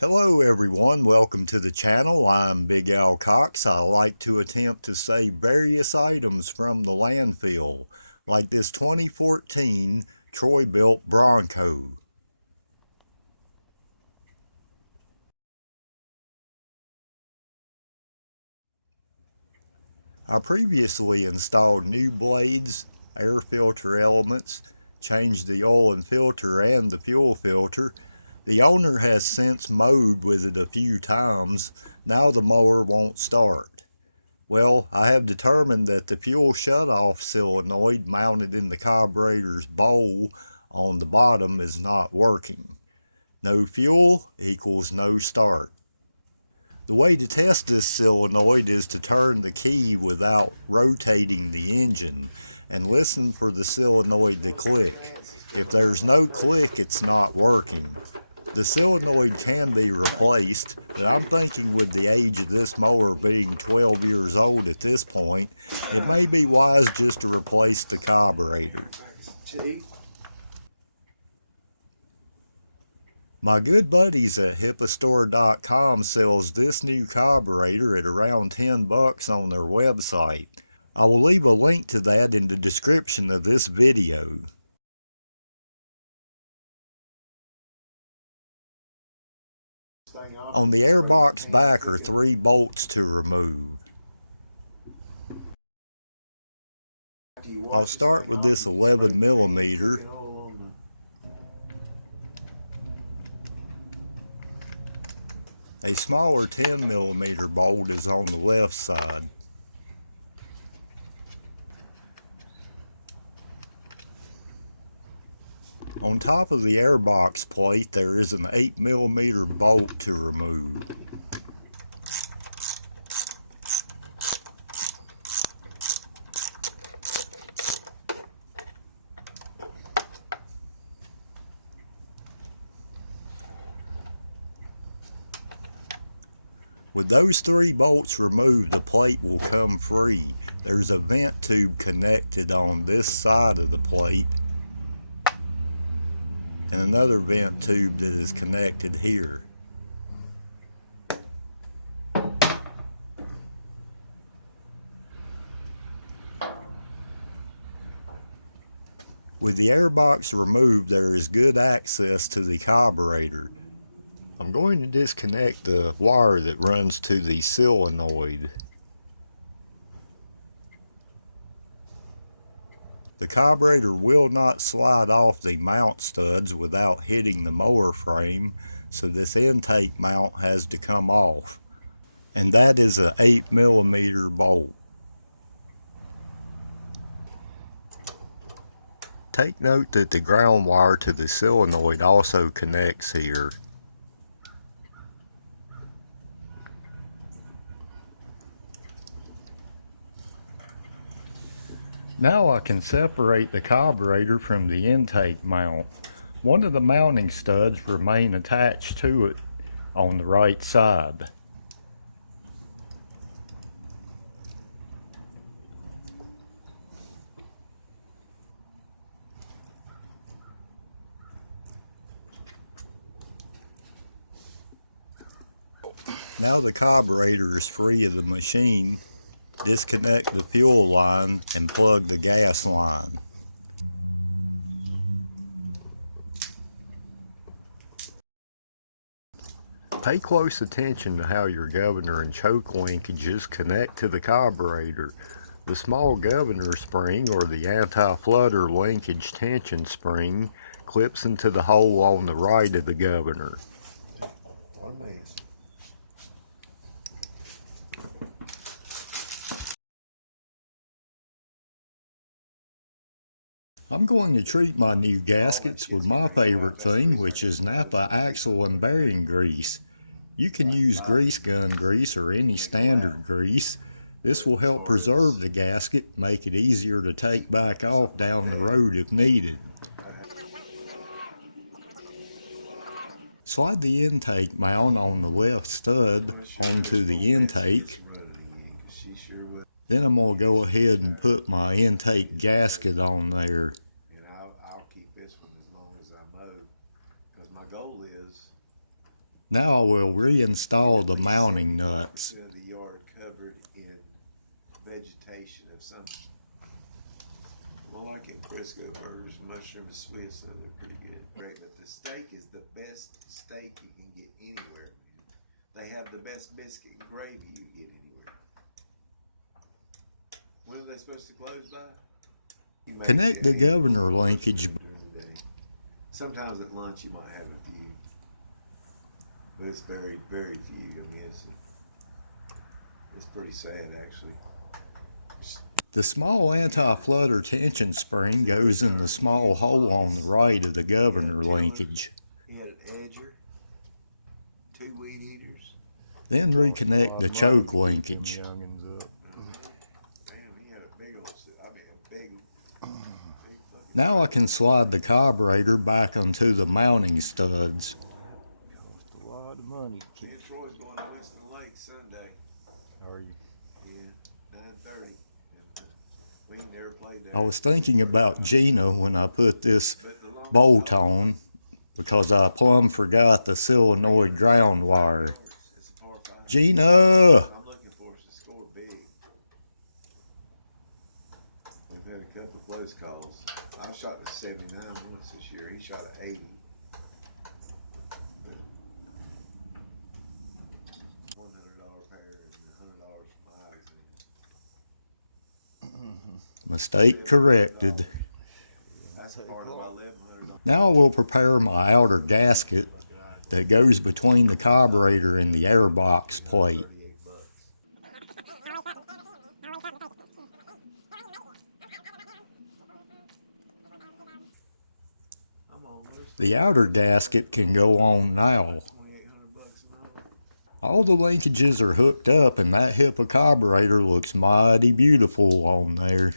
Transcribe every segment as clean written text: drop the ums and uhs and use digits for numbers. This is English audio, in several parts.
Hello everyone, welcome to the channel. I'm Big Al Cox. I like to attempt to save various items from the landfill, like this 2014 Troy-Bilt Bronco. I previously installed new blades, air filter elements, changed the oil and filter and the fuel filter. The owner has since mowed with it a few times. Now the mower won't start. Well, I have determined that the fuel shutoff solenoid mounted in the carburetor's bowl on the bottom is not working. No fuel equals no start. The way to test this solenoid is to turn the key without rotating the engine and listen for the solenoid to click. If there's no click, it's not working. The solenoid can be replaced, but I'm thinking with the age of this mower being 12 years old at this point, it may be wise just to replace the carburetor. My good buddies at HipaStore.com sells this new carburetor at around 10 bucks on their website. I will leave a link to that in the description of this video. On the airbox back are 3 bolts to remove. I'll start with this 11mm. A smaller 10mm bolt is on the left side. On top of the airbox plate there is an 8mm bolt to remove. With those 3 bolts removed, the plate will come free. There's a vent tube connected on this side of the plate and another vent tube that is connected here. With the airbox removed, there is good access to the carburetor. I'm going to disconnect the wire that runs to the solenoid. The carburetor will not slide off the mount studs without hitting the mower frame, so this intake mount has to come off. And that is an 8mm bolt. Take note that the ground wire to the solenoid also connects here. Now I can separate the carburetor from the intake mount. One of the mounting studs remain attached to it on the right side. Now the carburetor is free of the machine. Disconnect the fuel line and plug the gas line. Pay close attention to how your governor and choke linkages connect to the carburetor. The small governor spring, or the anti-flutter linkage tension spring, clips into the hole on the right of the governor. I'm going to treat my new gaskets with my favorite thing, which is Napa axle and bearing grease. You can use grease gun grease or any standard grease. This will help preserve the gasket, make it easier to take back off down the road if needed. Slide the intake mount on the left stud onto the intake. Then I'm going to go ahead and put my intake gasket on there. And I'll keep this one as long as I mow, because my goal is Now I will reinstall the mounting nuts. The yard covered in vegetation of some. I like in Crisco burgers, mushroom and Swiss, so they're pretty good. Great, but the steak is the best steak you can get anywhere, man. They have the best biscuit and gravy you can get anywhere. When are they supposed to close by? Connect the governor linkage. Sometimes at lunch you might have a few, but it's very, very few. I mean, it's pretty sad actually. The small anti-flutter tension spring goes in the small hole on the right of the governor linkage. He had an edger, 2 weed eaters. Then reconnect the choke linkage. Damn, he had a big old, big fucking. Now I can slide the carburetor back onto the mounting studs. A lot of money. Me and Troy's going to Winston Lake Sunday. How are you? Yeah, 9:30. We ain't never played that. I was thinking about Gina when I put this bolt on because I plumb forgot the solenoid ground wire. It's a par 5. Gina! I'm looking for us to score big. We've had a couple of close calls. I've shot a 79 once this year. He shot an 80. $100 pair and $100 for my magazine. Mistake corrected. That's part of my $1,100. Now I will prepare my outer gasket that goes between the carburetor and the airbox plate. The outer gasket can go on now. All the linkages are hooked up and that Hipa carburetor looks mighty beautiful on there.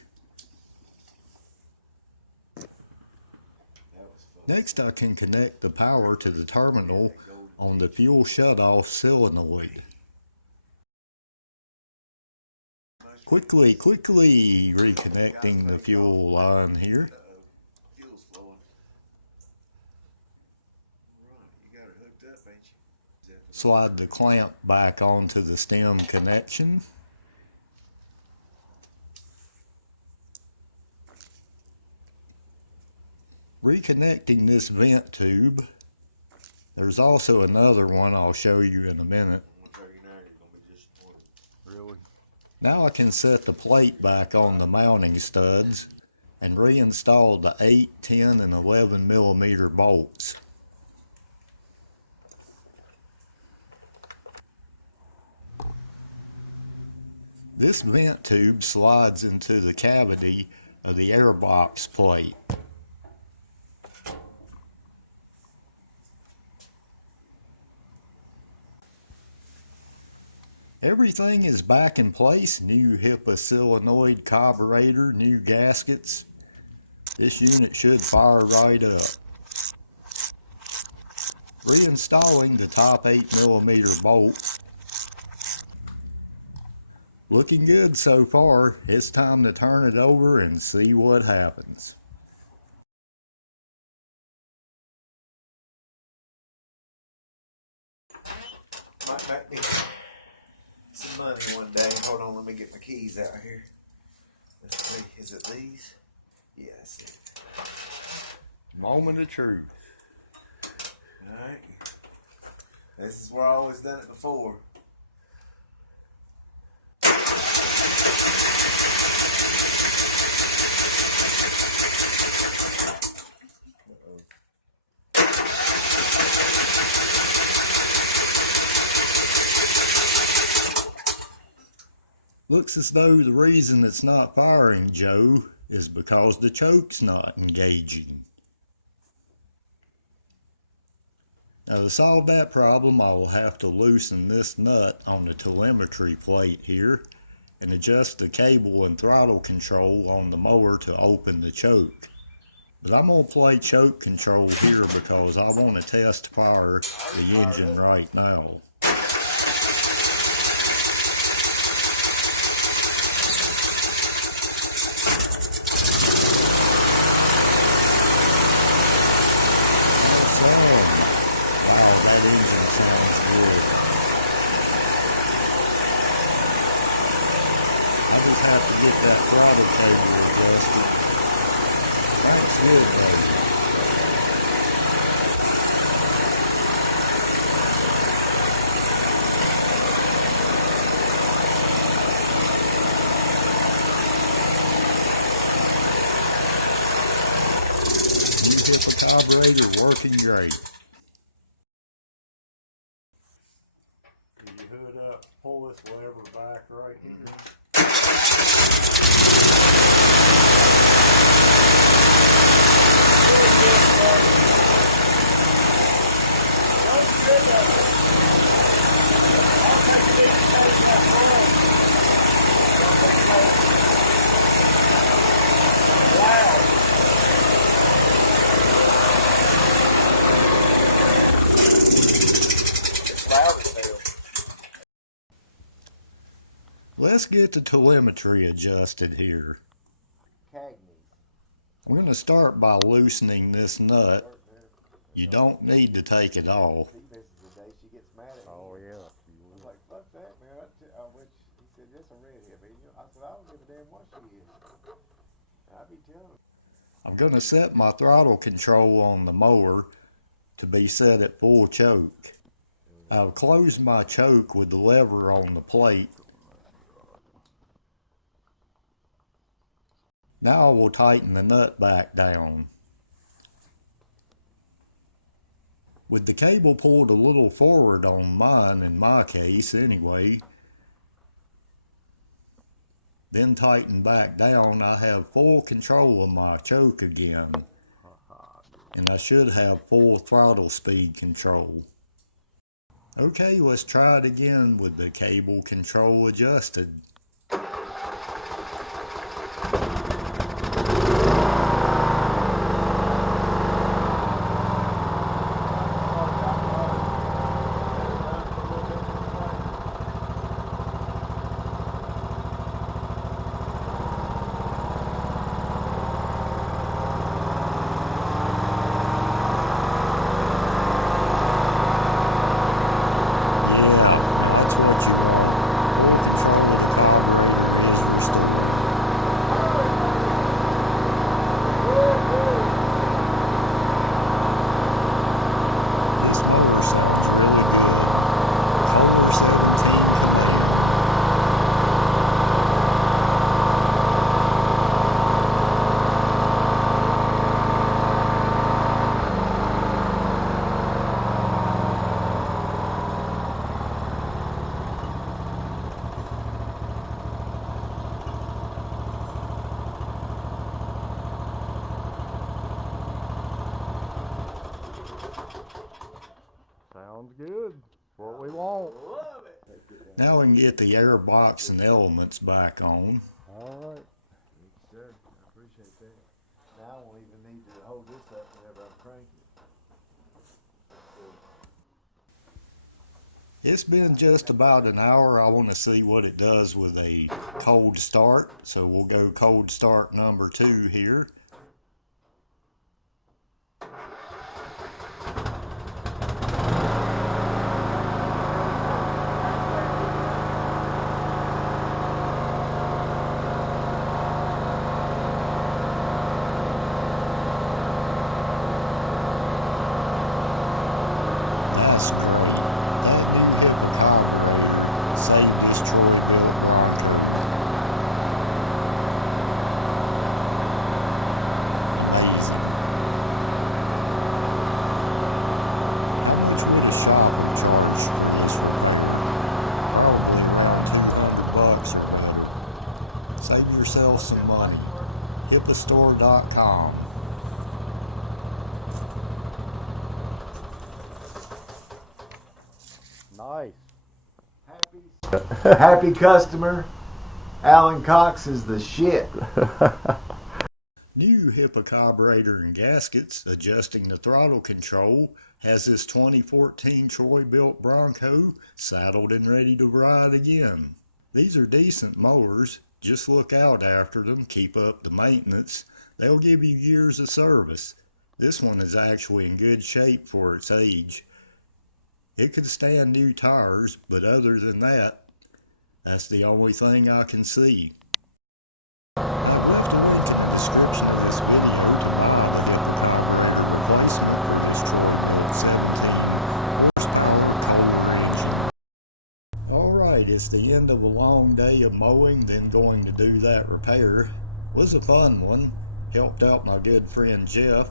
Next I can connect the power to the terminal on the fuel shutoff solenoid. Quickly reconnecting the fuel line here. Fuel's flowing. Right, you got her hooked up, ain't you? Slide the clamp back onto the stem connection. Reconnecting this vent tube. There's also another one I'll show you in a minute. Now I can set the plate back on the mounting studs and reinstall the 8, 10, and 11 millimeter bolts. This vent tube slides into the cavity of the airbox plate. Everything is back in place. New Hipa solenoid carburetor, new gaskets. This unit should fire right up. Reinstalling the top 8 millimeter bolt. Looking good so far. It's time to turn it over and see what happens. Might back me some money one day. Hold on, let me get my keys out here. Let's see, is it these? Yeah, that's it. Moment of truth. Alright. This is where I always done it before. Looks as though the reason it's not firing, Joe, is because the choke's not engaging. Now to solve that problem, I will have to loosen this nut on the telemetry plate here and adjust the cable and throttle control on the mower to open the choke. But I'm going to play choke control here because I want to test fire the engine right now. Awesome. Wow, that engine sounds good. I just have to get that throttle cable adjusted. Crank's good though. New Hipa carburetor working great. You hood up, pull this lever back right here. Let's get the telemetry adjusted here. I'm going to start by loosening this nut. You don't need to take it off. Oh yeah. I'm going to set my throttle control on the mower to be set at full choke. I've closed my choke with the lever on the plate. Now I will tighten the nut back down. With the cable pulled a little forward on mine, in my case anyway, then tighten back down, I have full control of my choke again. And I should have full throttle speed control. Okay, let's try it again with the cable control adjusted. Yeah, now that's what you want. Full control of the carburetor is restored. This mower sounds really good. Kohler 17 command. Sounds good. What we want. Now we can get the air box and elements back on. All right. Sure, I appreciate that. Now I won't even need to hold this up whenever I'm cranking. It's been just about an hour. I want to see what it does with a cold start. So we'll go cold start number 2 here. That's great. That new Hipa carburetor saved this Troy-Bilt Bronco. Amazing. How much would a shop have charged for this repair? Probably around $200 or better. Save yourself some money. Hipastore.com. Nice. Happy customer. Alan Cox is the shit. New Hipa carburetor and gaskets adjusting the throttle control has this 2014 Troy-Bilt Bronco saddled and ready to ride again. These are decent mowers. Just look out after them, keep up the maintenance. They'll give you years of service. This one is actually in good shape for its age. It could stand new tires, but other than that, that's the only thing I can see. I've left a link in the description of this video to buy the Hipa carburetor replacement for this Troy-Bilt 17 horsepower Kohler engine. Alright, it's the end of a long day of mowing, then going to do that repair. Was a fun one. Helped out my good friend Jeff.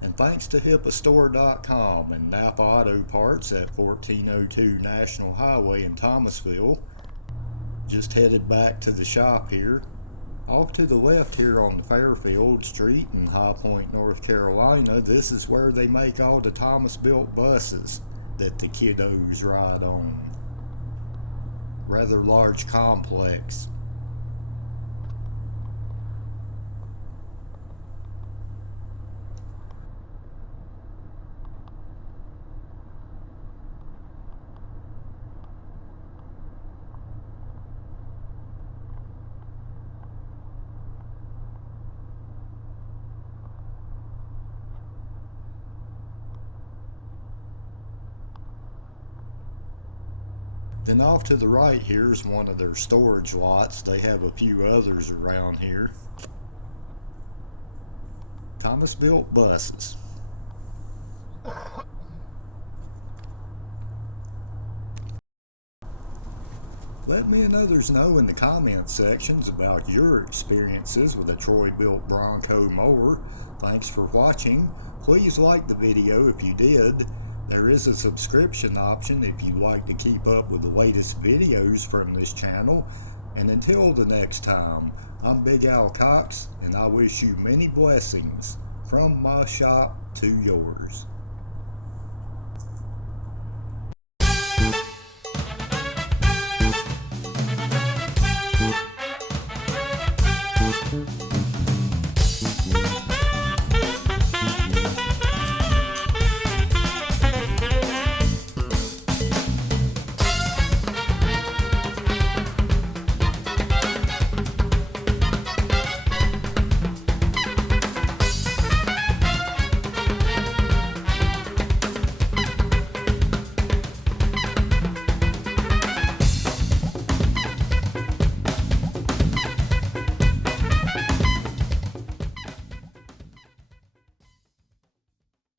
And thanks to HipaStore.com and Napa Auto Parts at 1402 National Highway in Thomasville. Just headed back to the shop here. Off to the left here on the Fairfield Street in High Point, North Carolina, this is where they make all the Thomas-Bilt buses that the kiddos ride on. Rather large complex. Then off to the right here is one of their storage lots. They have a few others around here. Thomas-Bilt buses. Let me and others know in the comment sections about your experiences with a Troy-Bilt Bronco mower. Thanks for watching. Please like the video if you did. There is a subscription option if you'd like to keep up with the latest videos from this channel. And until the next time, I'm Big Al Cox, and I wish you many blessings from my shop to yours.